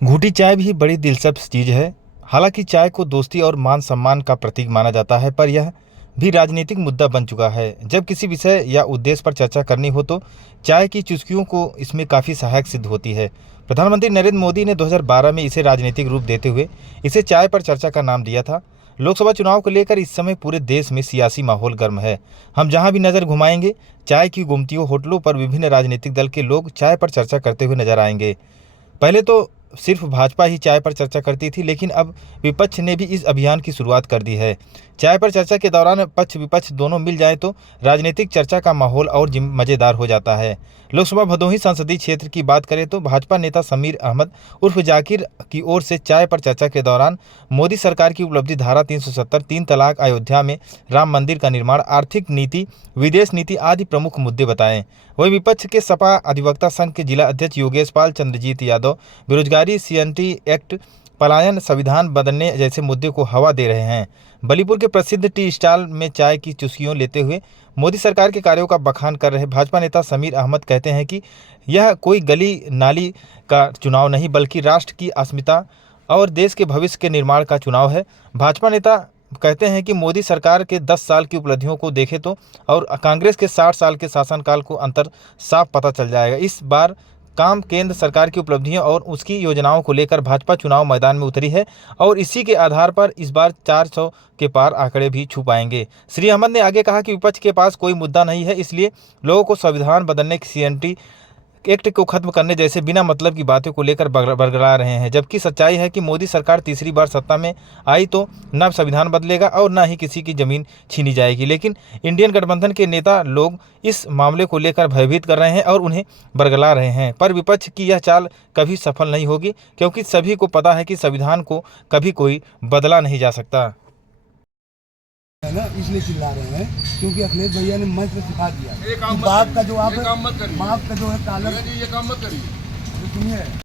घूटी चाय भी बड़ी दिलचस्प चीज़ है। हालांकि चाय को दोस्ती और मान सम्मान का प्रतीक माना जाता है, पर यह भी राजनीतिक मुद्दा बन चुका है। जब किसी विषय या उद्देश्य पर चर्चा करनी हो तो चाय की चुस्कियों को इसमें काफ़ी सहायक सिद्ध होती है। प्रधानमंत्री नरेंद्र मोदी ने 2012 में इसे राजनीतिक रूप देते हुए इसे चाय पर चर्चा का नाम दिया था। लोकसभा चुनाव को लेकर इस समय पूरे देश में सियासी माहौल गर्म है। हम जहां भी नज़र घुमाएंगे, चाय की गुमटियों होटलों पर विभिन्न राजनीतिक दल के लोग चाय पर चर्चा करते हुए नजर आएंगे। पहले तो सिर्फ भाजपा ही चाय पर चर्चा करती थी, लेकिन अब विपक्ष ने भी इस अभियान की शुरुआत कर दी है। चाय पर चर्चा के दौरान पक्ष विपक्ष दोनों मिल जाए तो राजनीतिक चर्चा का माहौल और मज़ेदार हो जाता है। लोकसभा भदोही संसदीय क्षेत्र की बात करें तो भाजपा नेता समीर अहमद उर्फ जाकिर की ओर से चाय पर चर्चा के दौरान मोदी सरकार की उपलब्धि, धारा 370, 3 तलाक, अयोध्या में राम मंदिर का निर्माण, आर्थिक नीति, विदेश नीति आदि प्रमुख मुद्दे बताएं। वहीं विपक्ष के सपा अधिवक्ता संघ के जिला अध्यक्ष योगेश पाल चंद्रजीत यादव बेरोजगारी, सीएनटी एक्ट, पलायन, संविधान बदलने जैसे मुद्दे को हवा दे रहे हैं। बलीपुर के प्रसिद्ध टी स्टॉल में चाय की चुस्कियों लेते हुए मोदी सरकार के कार्यों का बखान कर रहे भाजपा नेता समीर अहमद कहते हैं कि यह कोई गली नाली का चुनाव नहीं, बल्कि राष्ट्र की अस्मिता और देश के भविष्य के निर्माण का चुनाव है। भाजपा नेता कहते हैं कि मोदी सरकार के 10 साल की उपलब्धियों को देखें तो और कांग्रेस के 60 साल के शासनकाल को अंतर साफ पता चल जाएगा। इस बार काम केंद्र सरकार की उपलब्धियों और उसकी योजनाओं को लेकर भाजपा चुनाव मैदान में उतरी है और इसी के आधार पर इस बार 400 के पार आंकड़े भी छू पाएंगे। श्री अहमद ने आगे कहा कि विपक्ष के पास कोई मुद्दा नहीं है, इसलिए लोगों को संविधान बदलने, सीएनटी एक्ट को खत्म करने जैसे बिना मतलब की बातों को लेकर बरगला रहे हैं। जबकि सच्चाई है कि मोदी सरकार तीसरी बार सत्ता में आई तो न संविधान बदलेगा और न ही किसी की जमीन छीनी जाएगी। लेकिन इंडियन गठबंधन के नेता लोग इस मामले को लेकर भयभीत कर रहे हैं और उन्हें बरगला रहे हैं। पर विपक्ष की यह चाल कभी सफल नहीं होगी, क्योंकि सभी को पता है कि संविधान को कभी कोई बदला नहीं जा सकता है ना, इसलिए चिल्ला रहे हैं क्योंकि अखिलेश भैया ने मंच में सिखा दिया कि बाप का जो आप, बाप का जो है कालर, ये काम मत करिए, सुनिए।